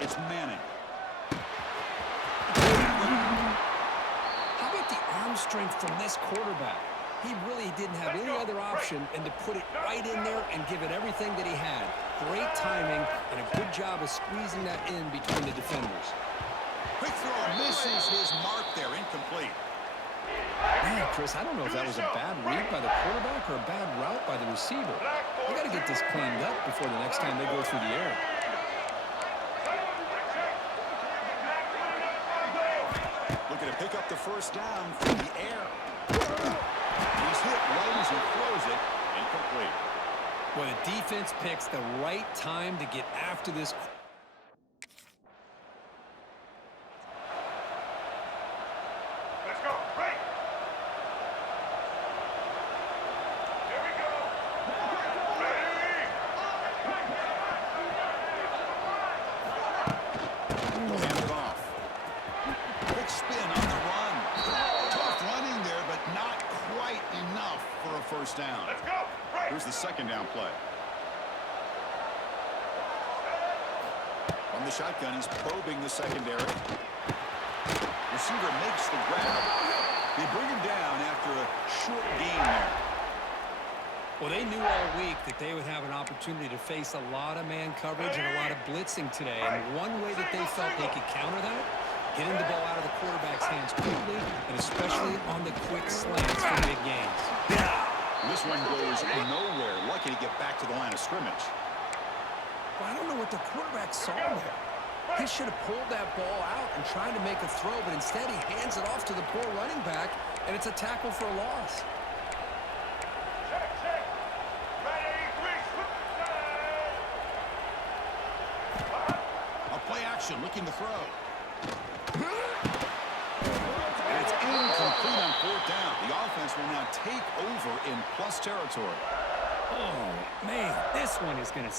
It's Manning. How about the arm strength from this quarterback? He really didn't have any other option than to put it right in there and give it everything that he had. Great timing and a good job of squeezing that in between the defenders. Quick throw misses his mark there, incomplete. Man, Chris, I don't know if that was a bad read by the quarterback or a bad route by the receiver. They got to get this cleaned up before the next time they go through the air. Looking to pick up the first down from the air. He's hit right as he throws it. Incomplete. Well, the defense picks the right time to get after this. Let's go. Right. Here we go. He'll hand it off. Quick spin on the run. Tough running there, but not quite enough for a first down. Let's go. Right. Here's the second down play. From the shotgun, he's probing the secondary. Receiver makes the grab. They bring him down after a short gain there. Well, they knew all week that they would have an opportunity to face a lot of man coverage and a lot of blitzing today. And one way that they felt they could counter that, getting the ball out of the quarterback's hands quickly, and especially on the quick slants for big gains. This one goes nowhere. Lucky to get back to the line of scrimmage. Well, I don't know what the quarterback saw there. He should have pulled that ball out and tried to make a throw, but instead he hands it off to the poor running back, and it's a tackle for a loss. Check, check. Ready, A play action, looking to throw. And it's incomplete on fourth down. The offense will now take over in plus territory. Oh, man, this one is going to...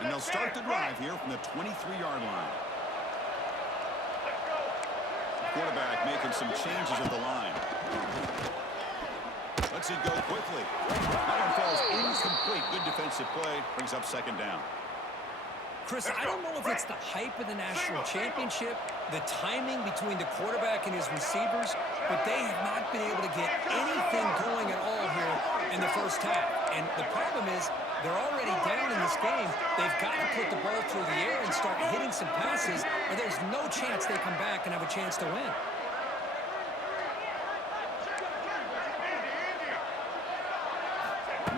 And they'll start the drive here from the 23-yard line. Let's go. Quarterback making some changes at the line. Lets it go quickly. That one falls incomplete. Good defensive play. Brings up second down. Chris, I don't know if it's the hype of the national championship, the timing between the quarterback and his receivers, but they have not been able to get anything going at all here in the first half. And the problem is they're already down in this game. They've got to put the ball through the air and start hitting some passes, or there's no chance they come back and have a chance to win.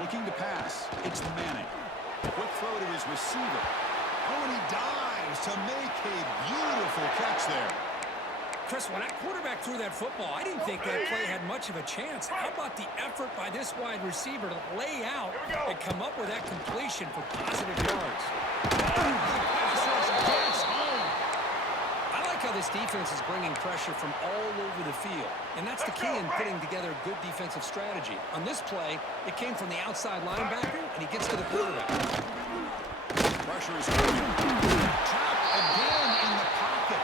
Looking to pass. It's Manning. Quick throw to his receiver. Oh, and he dives to make a beautiful catch there. Chris, when that quarterback threw that football, I didn't think that play had much of a chance. How about the effort by this wide receiver to lay out and come up with that completion for positive yards? I like how this defense is bringing pressure from all over the field, and that's the key in putting together a good defensive strategy. On this play, it came from the outside linebacker, and he gets to the quarterback. Pressure is coming. Trapped again in the pocket.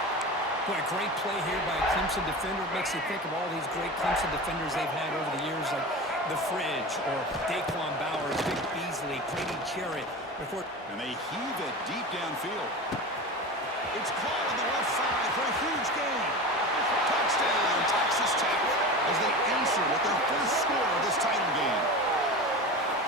Boy, a great play here by a Clemson defender. It makes you think of all these great Clemson defenders they've had over the years, like the Fridge or Daquan Bowers, Vic Beasley, Grady Jarrett. And they heave it deep downfield. It's caught on the left side for a huge gain. Touchdown, Texas Tech, as they answer with their first score of this title game.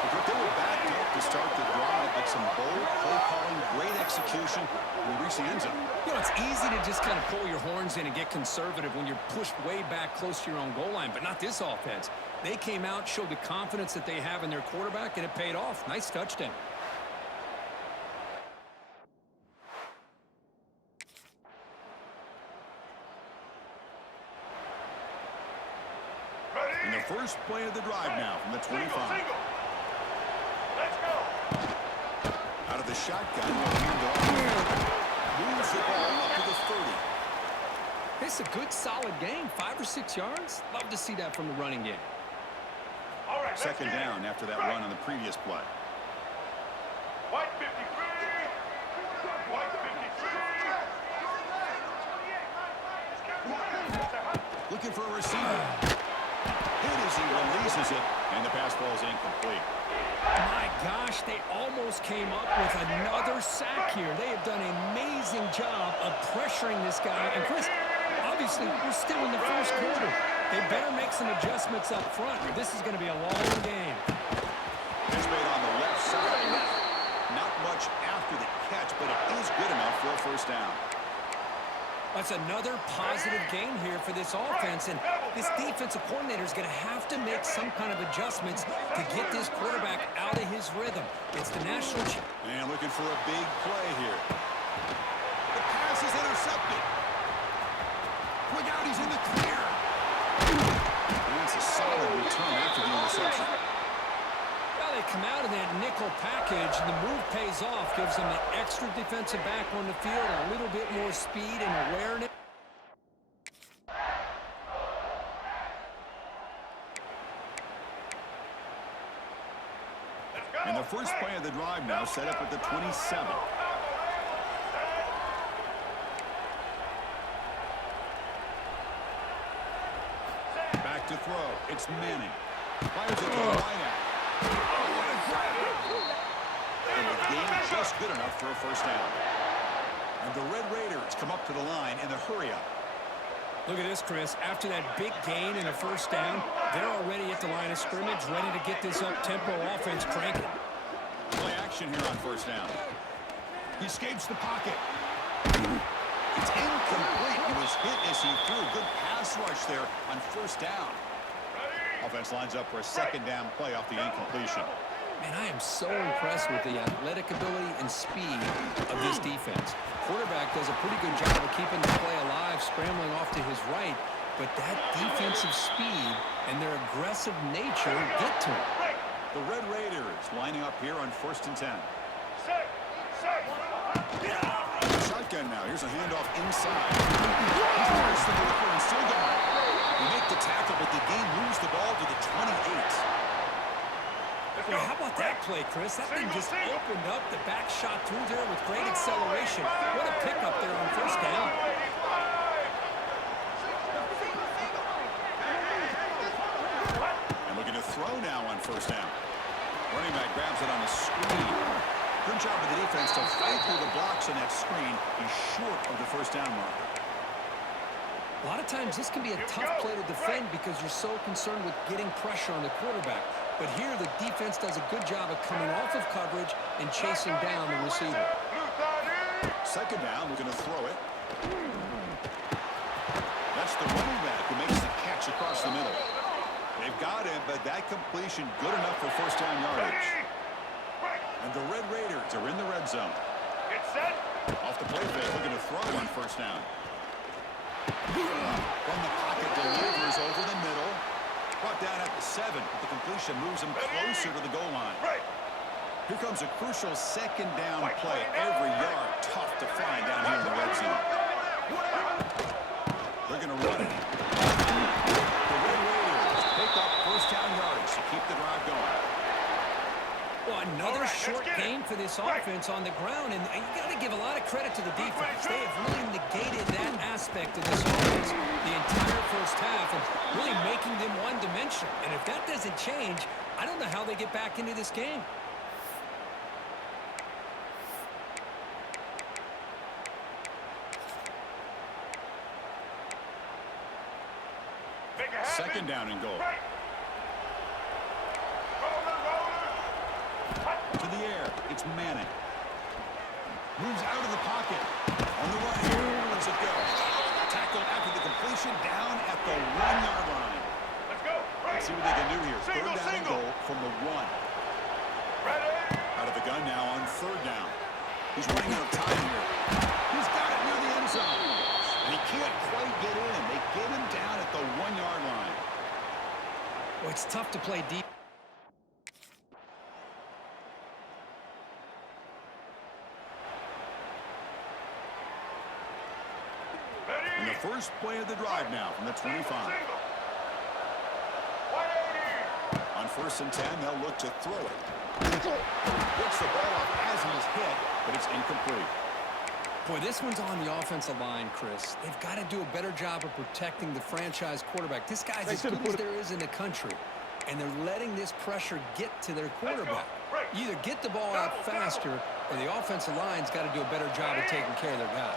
But they were backed up to start the drive, but some bold play calling, great execution. We reach the end zone. You know, it's easy to just kind of pull your horns in and get conservative when you're pushed way back close to your own goal line, but not this offense. They came out, showed the confidence that they have in their quarterback, and it paid off. Nice touchdown. And the first play of the drive now from the 25. Let's go. Out of the shotgun, moves the ball up to the 30. It's a good, solid game. 5 or 6 yards. Love to see that from the running game. All right, Second down after that run on the previous play. White 53. White 53. Looking for a receiver. It is he releases it, and the pass ball is incomplete. My gosh, they almost came up with another sack here. They have done an amazing job of pressuring this guy. And Chris, obviously, we're still in the first quarter. They better make some adjustments up front. This is going to be a long game. It's made on the left side. Not much after the catch, but it is good enough for a first down. That's another positive game here for this offense, and this defensive coordinator is going to have to make some kind of adjustments to get this quarterback out of his rhythm. It's the national And looking for a big play here. The pass is intercepted. Look out, he's in the clear. And that's a solid return after the interception. Well, they come out of that nickel package, and the move pays off, gives them an extra defensive back on the field, a little bit more speed and awareness. And the first play of the drive now set up at the 27. Back to throw. It's Manning. Fires it to the wideout. And the game just good enough for a first down. And the Red Raiders come up to the line in the hurry-up. Look at this, Chris. After that big gain and a first down, they're already at the line of scrimmage, ready to get this up-tempo offense cranking. Play action here on first down. He escapes the pocket. It's incomplete. He was hit as he threw a good pass rush there on first down. Offense lines up for a second down play off the incompletion. Man, I am so impressed with the athletic ability and speed of this defense. Quarterback does a pretty good job of keeping the play alive, scrambling off to his right, but that defensive speed and their aggressive nature get to him. The Red Raiders lining up here on 1st and 10. Shotgun now. Here's a handoff inside. He's forced the blocker and still gone. They make the tackle, but the game moves the ball to the 28. Well, how about that play, Chris? That thing just opened up. The back shot through there with great acceleration. What a pickup there on first down. And looking to throw now on first down. Running back grabs it on the screen. Good job of the defense to fight through the blocks on that screen. He's short of the first down marker. A lot of times this can be a tough play to defend because you're so concerned with getting pressure on the quarterback. But here the defense does a good job of coming off of coverage and chasing down the receiver. Second down, we're going to throw it. That's the running back who makes the catch across the middle. They've got him, but that completion good enough for first down yardage. And the Red Raiders are in the red zone. Get set. Off the play fake, looking to throw on first down. From the pocket, delivers over the middle. Brought down at the 7. The completion moves him closer to the goal line. Here comes a crucial second down play. Every yard tough to find down here in the red zone. They're going to run it. The Red Raiders pick up first down yardage to keep the drive going. Well, another short game for this offense on the ground, and you got to give a lot of credit to the defense. They have really negated that aspect of this offense the entire first half and really making them one-dimensional. And if that doesn't change, I don't know how they get back into this game. Second down and goal. To the air, it's Manning. Moves out of the pocket. On the run here, lets it go. Tackled after the completion, down at the 1-yard line. Let's go. Let's see what they can do here. Third down and goal from the 1. Out of the gun now on third down. He's running out of time here. He's got it near the end zone. And he can't quite get in. They get him down at the 1-yard line. Well, it's tough to play deep. And the first play of the drive now from the 25. On 1st and 10, they'll look to throw it. Gets the ball off as he's hit, but it's incomplete. Boy, this one's on the offensive line, Chris. They've got to do a better job of protecting the franchise quarterback. This guy's as good as there is in the country, and they're letting this pressure get to their quarterback. You either get the ball out faster, or the offensive line's got to do a better job of taking care of their guy.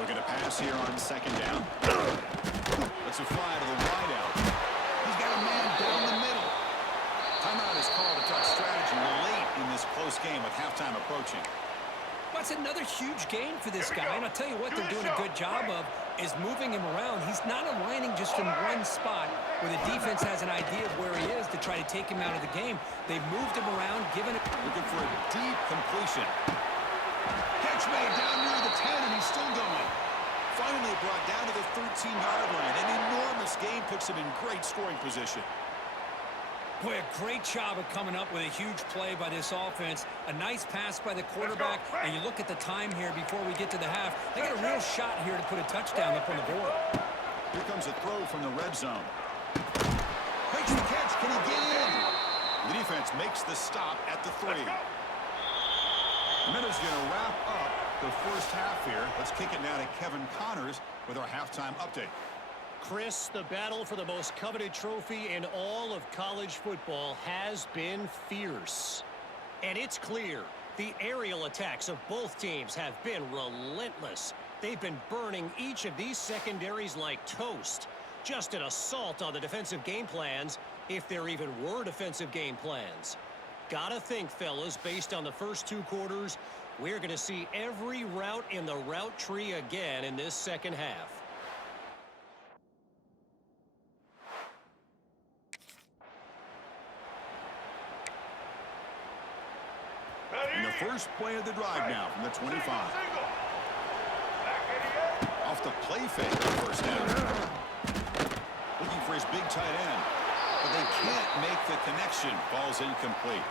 Looking to pass here on second down. Let's a fly to the wideout. He's got a man down the middle. Timeout is called to talk strategy late in this close game with halftime approaching. That's another huge gain for this guy, and I'll tell you what they're doing a good job of is moving him around. He's not aligning just in one spot where the defense has an idea of where he is to try to take him out of the game. They've moved him around, given it... Looking for a deep completion. Catch made down near the 10, and he's still going. Finally brought down to the 13-yard line. An enormous gain puts him in great scoring position. Boy, a great job of coming up with a huge play by this offense. A nice pass by the quarterback, and you look at the time here before we get to the half. They got a real shot here to put a touchdown up on the board. Here comes a throw from the red zone. Makes the catch. Can he get in? The defense makes the stop at the 3. The minute's going to wrap up the first half here. Let's kick it now to Kevin Connors with our halftime update. Chris, the battle for the most coveted trophy in all of college football has been fierce. And it's clear the aerial attacks of both teams have been relentless. They've been burning each of these secondaries like toast. Just an assault on the defensive game plans, if there even were defensive game plans. Gotta think, fellas, based on the first 2 quarters, we're going to see every route in the route tree again in this second half. And the first play of the drive now from the 25. Off the play fake on first down. Looking for his big tight end. But they can't make the connection. Ball's incomplete.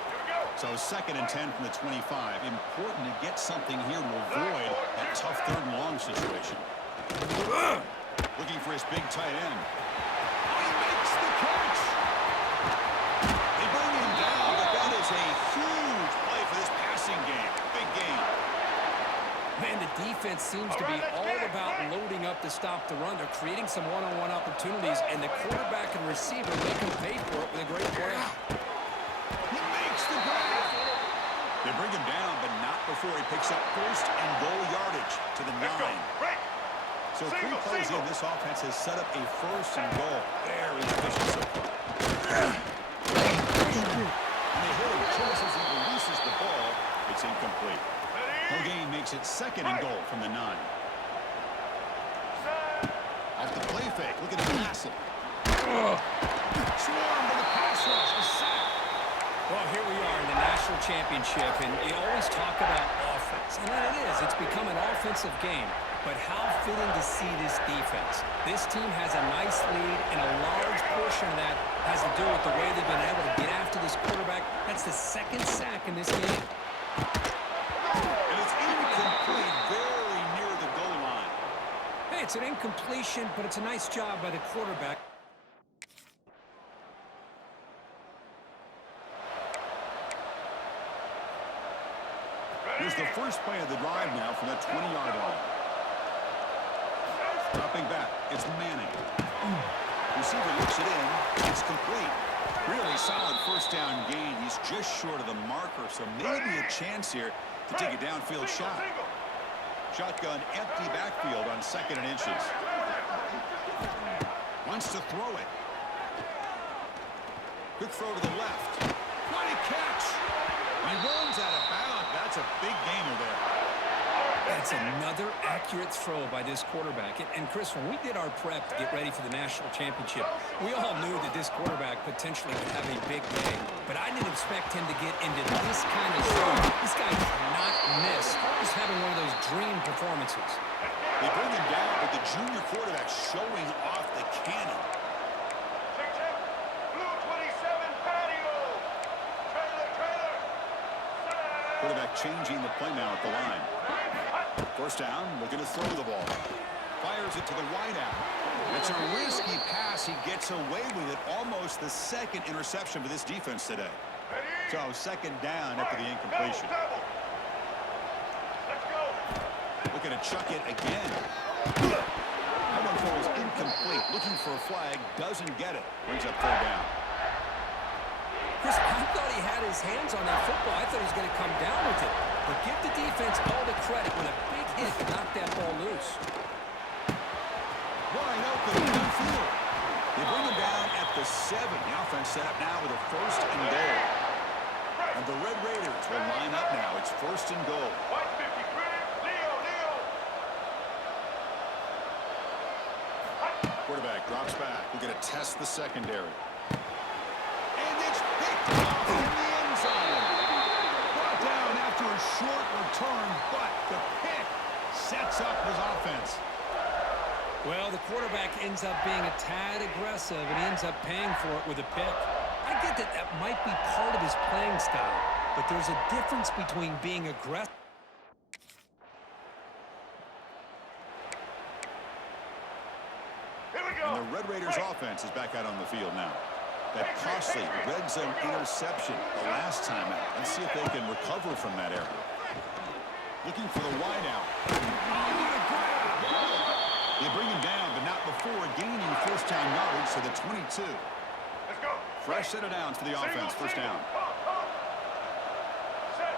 So second and 10 from the 25. Important to get something here to avoid that tough third and long situation. Looking for his big tight end. Oh, he makes the catch. They bring him down, but that is a huge play for this passing game. Big game. Man, the defense seems to be all about loading up to stop the run. They're creating some one-on-one opportunities, and the quarterback and receiver make him pay for it with a great play. He makes the grab. They bring him down, but not before he picks up first and goal yardage to the 9. So 3 plays in, this offense has set up a first and goal. Very efficient so far. And they hit him just as he releases the ball. It's incomplete. No gain makes it second and goal from the 9. Off the play fake. Look at the pass it. Swarm to the pass rush. A sack. Well, here we are in the national championship, and you always talk about offense. And it is. It's become an offensive game. But how fitting to see this defense. This team has a nice lead, and a large portion of that has to do with the way they've been able to get after this quarterback. That's the second sack in this game. And it's incomplete, very near the goal line. Hey, it's an incompletion, but it's a nice job by the quarterback. Here's the first play of the drive now from the 20-yard line. Dropping back, it's Manning. Receiver looks it in, it's complete. Really solid first down gain. He's just short of the marker, so maybe a chance here to take a downfield shot. Shotgun, empty backfield on second and inches. Wants to throw it. Quick throw to the left. What a catch! He runs out of bounds. That's a big gainer there. That's another accurate throw by this quarterback. And Chris, when we did our prep to get ready for the national championship, we all knew that this quarterback potentially could have a big day. But I didn't expect him to get into this kind of show. This guy cannot miss. He's having one of those dream performances. They bring him down, but the junior quarterback showing off the cannon. Blue 27 patio. Trailer. Quarterback changing the play now at the line. First down, looking to throw the ball. Fires it to the wideout. It's a risky pass. He gets away with it. Almost the second interception for this defense today. So second down after the incompletion. going to chuck it again. That one throw is incomplete. Looking for a flag. Doesn't get it. Brings up third down. Chris, I thought he had his hands on that football. I thought he was going to come down with it. But give the defense all the credit when a big hit knocked that ball loose. Wide open downfield. They bring him down at the 7. The offense set up now with a 1st and goal. And the Red Raiders will line up now. It's 1st and goal. 153, Leo. Quarterback drops back. We're going to test the secondary. And it's picked off in the end zone. Brought down after a short return, but the pick sets up his offense. Well, the quarterback ends up being a tad aggressive, and he ends up paying for it with a pick. I get that that might be part of his playing style, but there's a difference between being aggressive. Here we go. And the Red Raiders offense is back out on the field now. That costly red zone interception the last time out. Let's see if they can recover from that error. Looking for the wide out. They bring him down, but not before gaining 1st down yardage to the 22. Let's go. Fresh set of downs for the offense. 1st down. Set.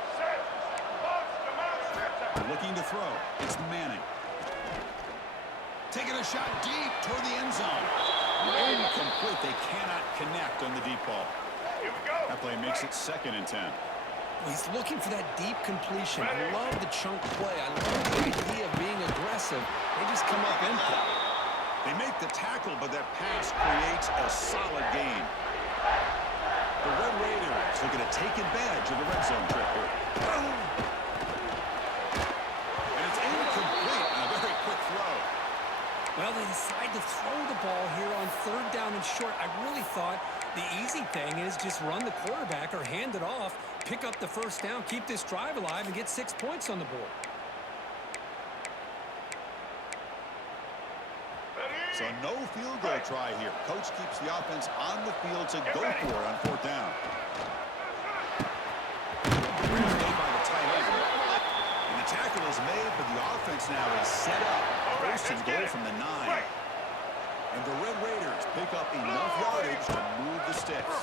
Box the mouse. They're looking to throw. It's Manning. Taking a shot deep toward the end zone. Incomplete. They cannot connect on the deep ball. Here we go. That play makes it 2nd and 10. He's looking for that deep completion. I love the chunk play. I love the idea of being aggressive. They just come up empty. They make the tackle, but that pass creates a solid gain. The Red Raiders looking to take advantage of the red zone trip here. And it's incomplete on a very quick throw. Well, they decide to throw the ball here on 3rd down and short. I really thought the easy thing is just run the quarterback or hand it off, pick up the 1st down, keep this drive alive, and get 6 points on the board. So no field goal try here. Coach keeps the offense on the field to go for it on 4th down. Made by the tight end. And the tackle is made, but the offense now is set up. 1st and goal from the 9. And the Red Raiders pick up enough yardage to move the sticks.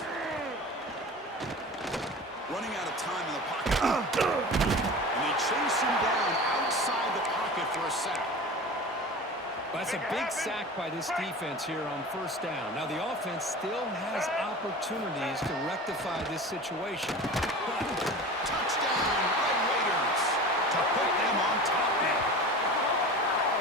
Running out of time in the pocket. And they chase him down outside the pocket for a sack. That's a big sack by this defense here on 1st down. Now, the offense still has opportunities to rectify this situation. Touchdown, Red Raiders, to put them on top now.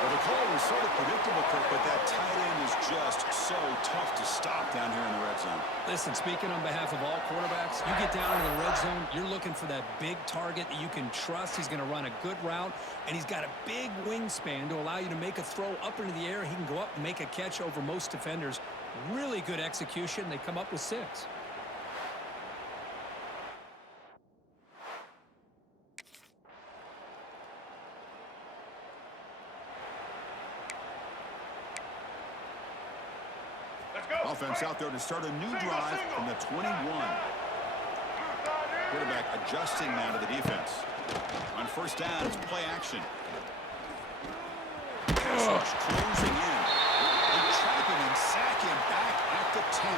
Well, the call was sort of predictable, Kirk, but that tight end is just so tough to stop down here in the red zone. Listen, speaking on behalf of all quarterbacks, you get down to the red zone, you're looking for that big target that you can trust. He's going to run a good route, and he's got a big wingspan to allow you to make a throw up into the air. He can go up and make a catch over most defenders. Really good execution. They come up with 6. Offense out there to start a new drive from the 21. Quarterback adjusting now to the defense. On 1st down, it's play action. Pass rush closing in. They trap him and sack him back at the 10.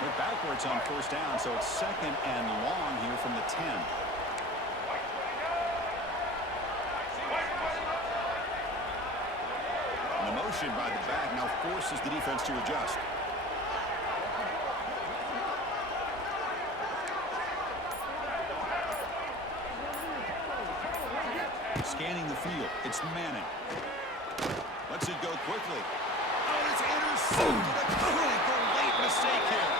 They're backwards on 1st down, so it's 2nd and long here from the 10. And the motion by the back now forces the defense to adjust. Scanning the field. It's Manning. Lets it go quickly. Oh, it's intercepted. A critical late mistake here.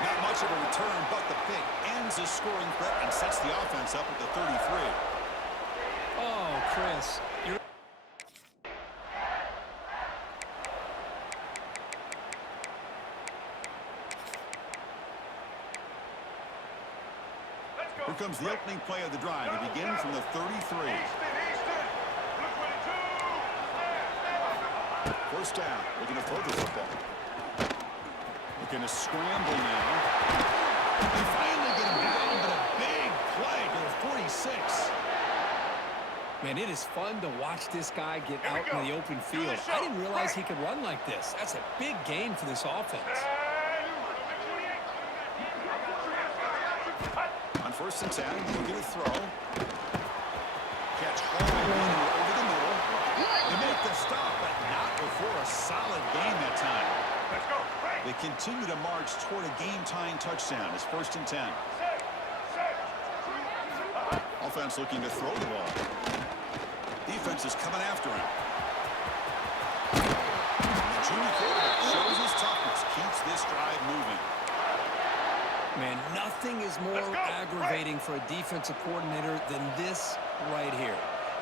Not much of a return, but the pick ends the scoring threat and sets the offense up at the 33. Oh, Chris. Here comes the opening play of the drive. It begins from the 33. 1st down. Looking to throw the football. Looking to scramble now. They finally get him down, but a big play to the 46. Man, it is fun to watch this guy get out in the open field. I didn't realize he could run like this. That's a big gain for this offense. On 1st and 10, looking to throw. Catch hard over the middle. They make the stop, but not before a solid gain that time. Let's go. They continue to march toward a game-tying touchdown. It's 1st and 10. Offense looking to throw the ball. Defense is coming after him. The junior quarterback shows his toughness, keeps this drive moving. Man, nothing is more aggravating for a defensive coordinator than this right here.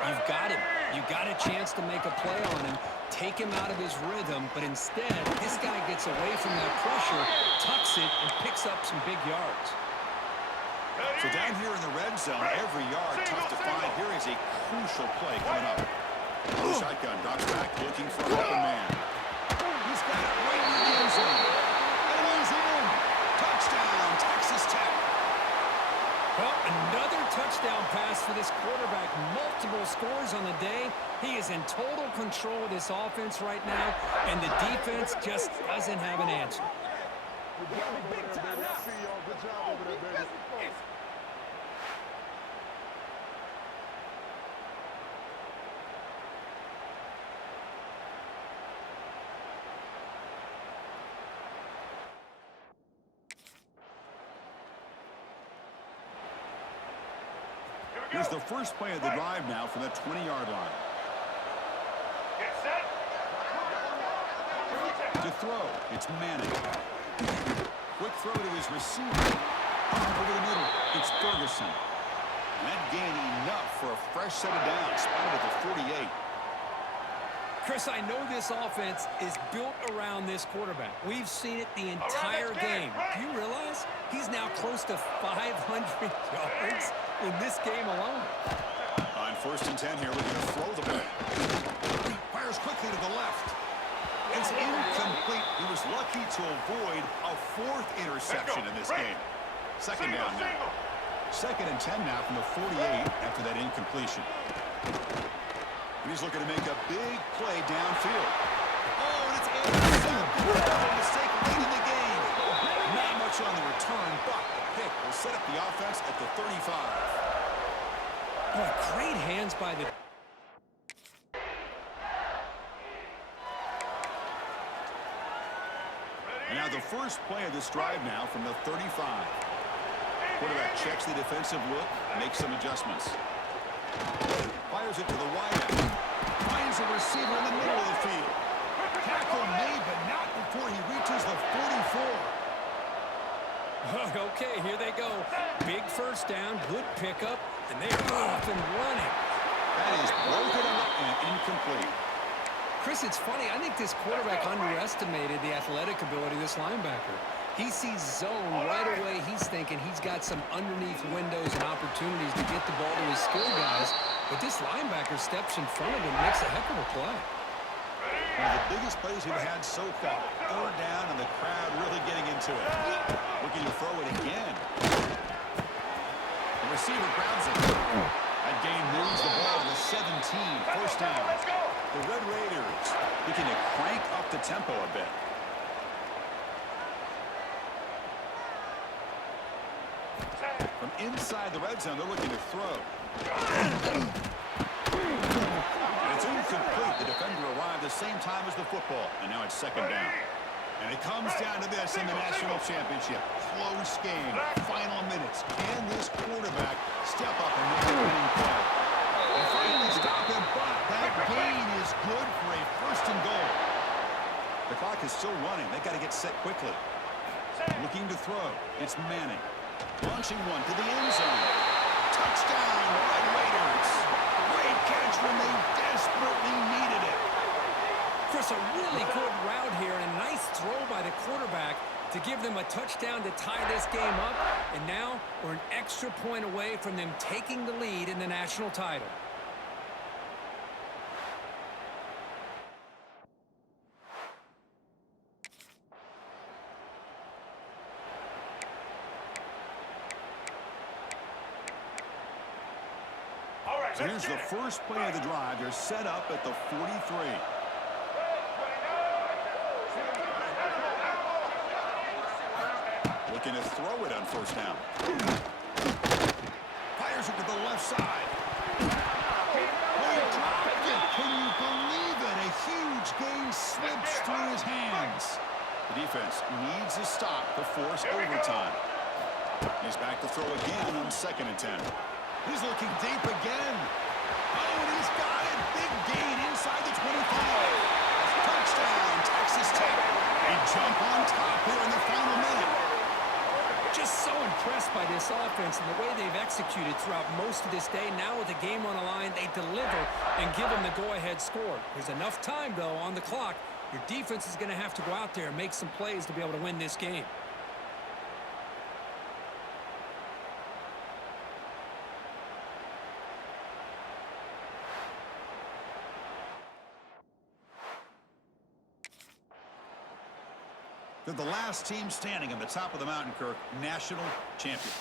You've got him. You got a chance to make a play on him, take him out of his rhythm, but instead, this guy gets away from that pressure, tucks it, and picks up some big yards. So down here in the red zone, every yard tough to find. Here is a crucial play coming up. Shotgun drops back, looking for an open man. He's got it right in the end zone. And he's in. Touchdown, Texas Tech. Well, another touchdown pass for this quarterback. Multiple scores on the day. He is in total control of this offense right now, and the defense just doesn't have an answer. Here's the first play of the drive now from the 20-yard line. Get set. To throw, it's Manning. Quick throw to his receiver. Over the middle, it's Ferguson. And that gain enough for a fresh set of downs, spotted at the 48. Chris, I know this offense is built around this quarterback. We've seen it the entire game. Do you realize he's now close to 500 yards in this game alone? On 1st and 10 here, looking to throw the ball. Fires quickly to the left. It's incomplete. He was lucky to avoid a 4th interception in this game. Second down now. 2nd and 10 now from the 48 after that incompletion. He's looking to make a big play downfield. Oh, and it's intercepted. A mistake late in the game. Not much on the return, but the pick will set up the offense at the 35. Boy, great hands by the... And now the first play of this drive now from the 35. Quarterback checks the defensive look, makes some adjustments. Fires it to the wideout. Finds a receiver in the middle of the field. Tackle made, but not before he reaches the 44. Okay, here they go. Big first down, good pickup, and they're off and running. That is broken up and incomplete. Chris, it's funny. I think this quarterback underestimated the athletic ability of this linebacker. He sees zone right away. He's thinking he's got some underneath windows and opportunities to get the ball to his skill guys. But this linebacker steps in front of him and makes a heck of a play. One of the biggest plays we've had so far. 3rd down and the crowd really getting into it. Looking to throw it again. The receiver grabs it. That gain moves the ball to the 17. First down. The Red Raiders looking to crank up the tempo a bit. From inside the red zone, they're looking to throw. And it's incomplete. The defender arrived the same time as the football, and now it's 2nd down. And it comes down to this in the national championship. Close game, final minutes. Can this quarterback step up and make a winning play? They finally stop him, but that gain is good for a 1st and goal. The clock is still running. They've got to get set quickly. Looking to throw. It's Manning. Launching one to the end zone. Touchdown, Red Raiders. Great catch when they desperately needed it. Chris, a really good route here and a nice throw by the quarterback to give them a touchdown to tie this game up. And now we're an extra point away from them taking the lead in the national title. So here's the first play of the drive. They're set up at the 43. Looking to throw it on first down. Fires it to the left side. Oh, he dropped it. Can you believe it? A huge gain slips through his hands. The defense needs a stop to force overtime. He's back to throw again on 2nd and 10. He's looking deep again. Oh, and he's got it. Big gain inside the 25. Touchdown, Texas Tech. They jump on top here in the final minute. Just so impressed by this offense and the way they've executed throughout most of this day. Now with the game on the line, they deliver and give them the go-ahead score. There's enough time, though, on the clock. Your defense is going to have to go out there and make some plays to be able to win this game. They're the last team standing on the top of the mountain, Kirk, national champions.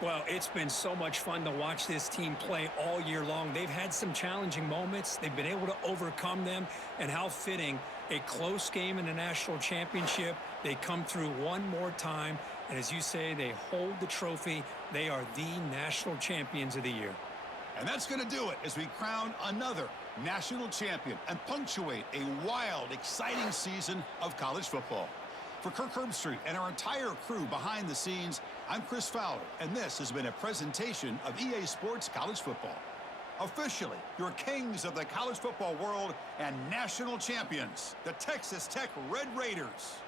Well, it's been so much fun to watch this team play all year long. They've had some challenging moments. They've been able to overcome them. And how fitting, a close game in the national championship. They come through one more time. And as you say, they hold the trophy. They are the national champions of the year. And that's going to do it as we crown another national champion and punctuate a wild, exciting season of college football. For Kirk Herbstreit and our entire crew behind the scenes, I'm Chris Fowler, and this has been a presentation of EA Sports College Football. Officially, your kings of the college football world and national champions, the Texas Tech Red Raiders.